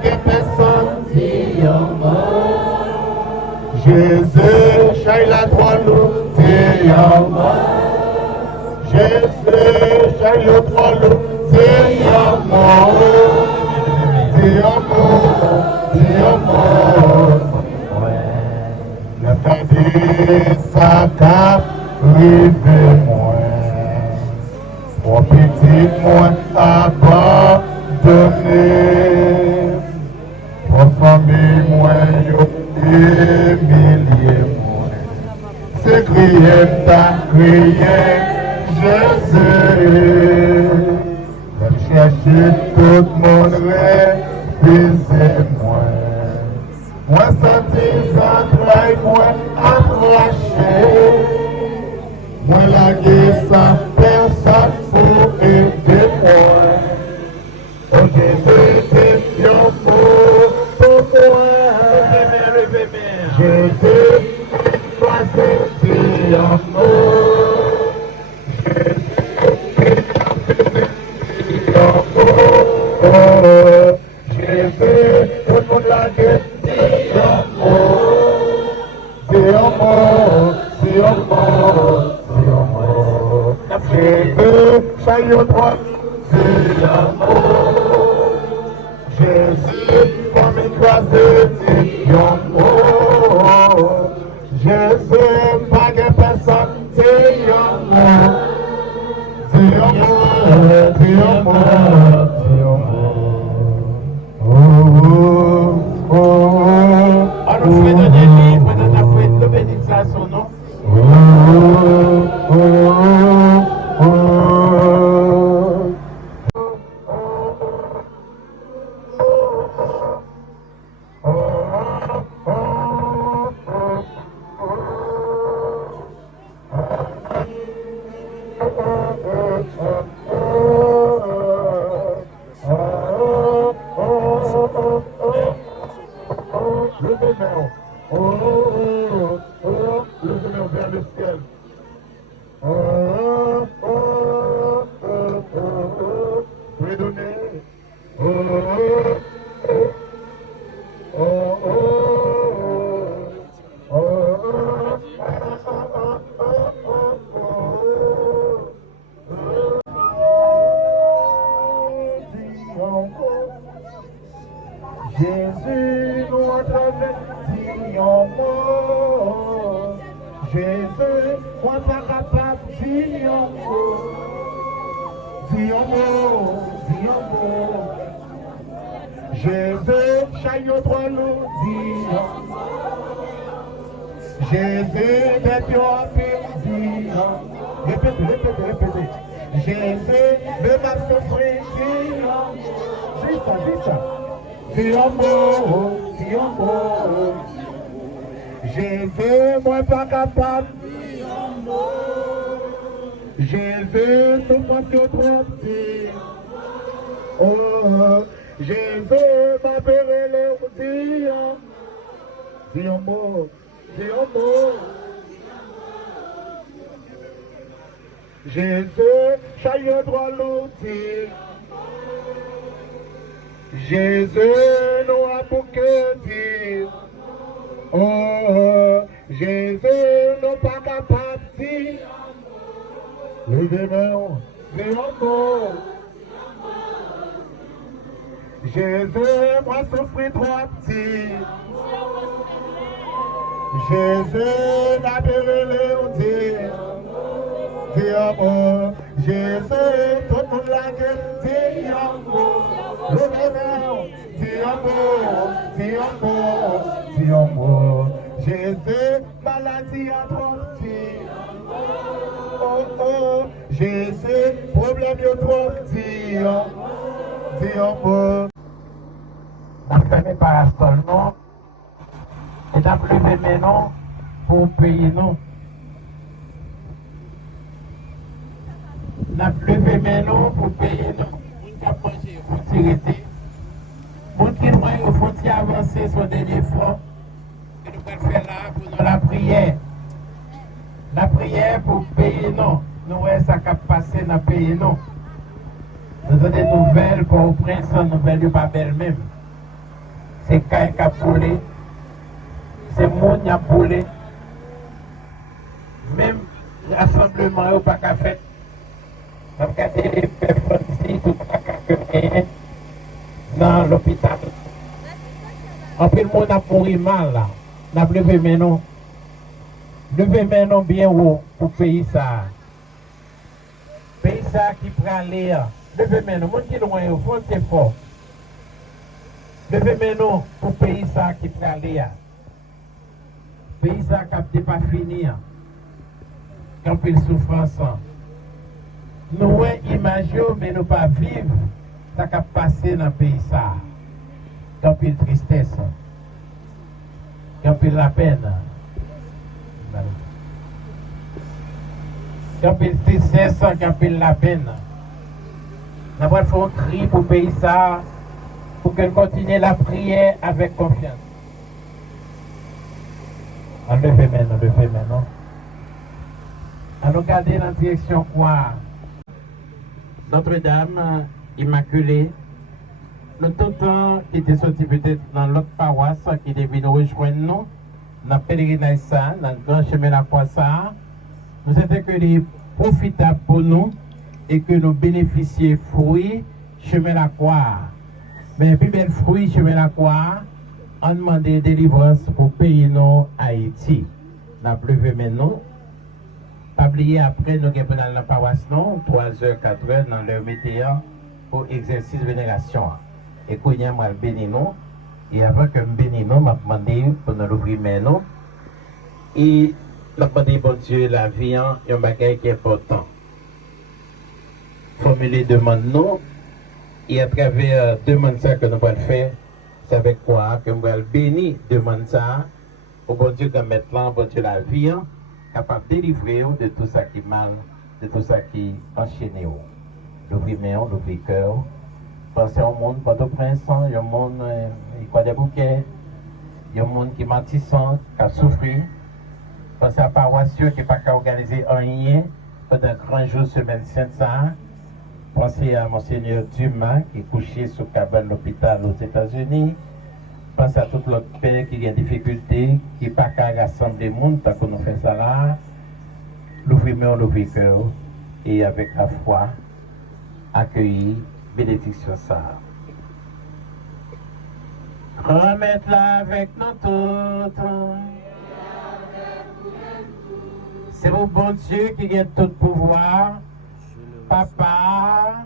personne dit Jésus, j'ai la droite, dit Jésus, j'ai le droit, dit le fait ça qu'a privé moi, pour petit moi abandonné, pour famille moi humilié moi, c'est crier ta crier Jésus, je chercher tout le monde refusez-moi. Moi senti ça travail, moi approché. Moi la guerre sans personne pour aider moi. Oh Jésus, c'est un mot pour moi. Jésus, toi c'est un mot. Jésus, tout le monde la guerre. Jésus, chaillot droit, c'est l'amour. Jésus, comme écrasé, c'est l'amour. Jésus, pas de personne, c'est l'amour. C'est l'amour, c'est l'amour, c'est l'amour. On nous fait donner livre, on a fait de bénédiction, non? Jésus, notre Dion mot. Jésus, moi pas capable, Dion mot. Dion mot, Dion mot. Jésus, chaillot droit loup, Dion. Jésus, des pions, Dion. Répétez, répétez, répétez. Jésus, de ma souffrance, Dion. Dis ça, dis ça. Dion mot. Jésus, moi pas capable. Jésus, souffrance sur trop petit. Oh, Jésus, m'appelle le Dion mot. Jésus, chaillot droit l'outil. Jésus, nous a pour que dire. Oh, Jésus, nous pas capable de dire. Levez-moi, Dion. Jésus, moi souffrir trop petit. Jésus, n'a pas le dire. Dion, Jésus, tout le monde la gueule, Dion, Jésus, maladie à trop. Oh, Jésus, problème de trop. Dion, la famille parasol non, et la plus maintenant pour payer non. La pleuve maintenant pour payer non. On a mangé, il faut tirer. Pour qu'il il faut avancer sur des efforts que nous pouvons faire là pour nous la prière. La prière pour payer non. Nous voyons ça qui a passé dans le pays non. Nous avons des nouvelles pour au prince, des nouvelles de pas belle même. c'est caille qui a brûlé, c'est monde qui a brûlé. Même rassemblement n'est pas fait. On a regardé les personnes ici, tout dans l'hôpital. En plus, le monde a pourri mal là. On a levé maintenant. Levé maintenant bien haut pour payer ça. Payer ça qui prend l'air. Levé maintenant. Monde qui est loin, au fond, c'est fort. Levé maintenant pour payer ça qui prend l'air. Payer ça qui n'est pas fini. Quand il souffrance. Nous imaginons, mais nous pas vivre ce qui a passé dans le pays. Quand il tristesse. Quand il la peine. Quand il tristesse, quand il la peine. Nous avons fait un cri pour le pays pour qu'elle continue la prière avec confiance. On le fait maintenant. On nous garder dans la direction quoi? Notre-Dame Immaculée, le temps qui était sorti peut-être dans l'autre paroisse qui devait nous rejoindre nous, dans le pèlerinage, dans le grand chemin de la croix, nous étions que des profitables pour nous et que nous bénéficions fruits chemin de la croix. Mais plus bel fruit chemin de la croix, on demandait délivrance pour payer nous Haïti. Nous avons levé maintenant. Pas oublier après, nous avons dans la paroisse, 3h, 4h dans leur météo pour exercice de vénération. Et quand nous avons béni nous, et avant que nous bénissons, nous avons demandé pour nous ouvrir maintenant. Et nous avons demandé, bon Dieu, la vie, il y a un bagage qui est important. Formuler demande nous, et à travers demande ça que nous allons faire, c'est avec quoi que nous allons bénir demande ça, au bon Dieu, comme maintenant, bon Dieu, la vie, capable de délivrer de tout ça qui est mal, de tout ça qui est enchaîné. L'ouvrir main, l'ouvrir cœur. Pensez au monde, Port-au-Prince, il y a un monde qui a des bouquets, il y a un monde qui est matissant, qui a souffert. Pensez à la paroisse qui n'est pas organisé rien pendant un grand jour, semaine sainte. Pensez à Monseigneur Dumas qui est couché sous cabane de l'hôpital aux États-Unis. Pensez à tout l'autre pays qui a des difficultés, qui n'est pas qu'à rassembler le monde, tant qu'on fait ça là. L'ouvrir main, l'ouvrir cœur, et avec la foi, accueillir bénédiction ça. Remettre-la avec nous toutes. C'est mon bon Dieu qui a tout pouvoir. Papa,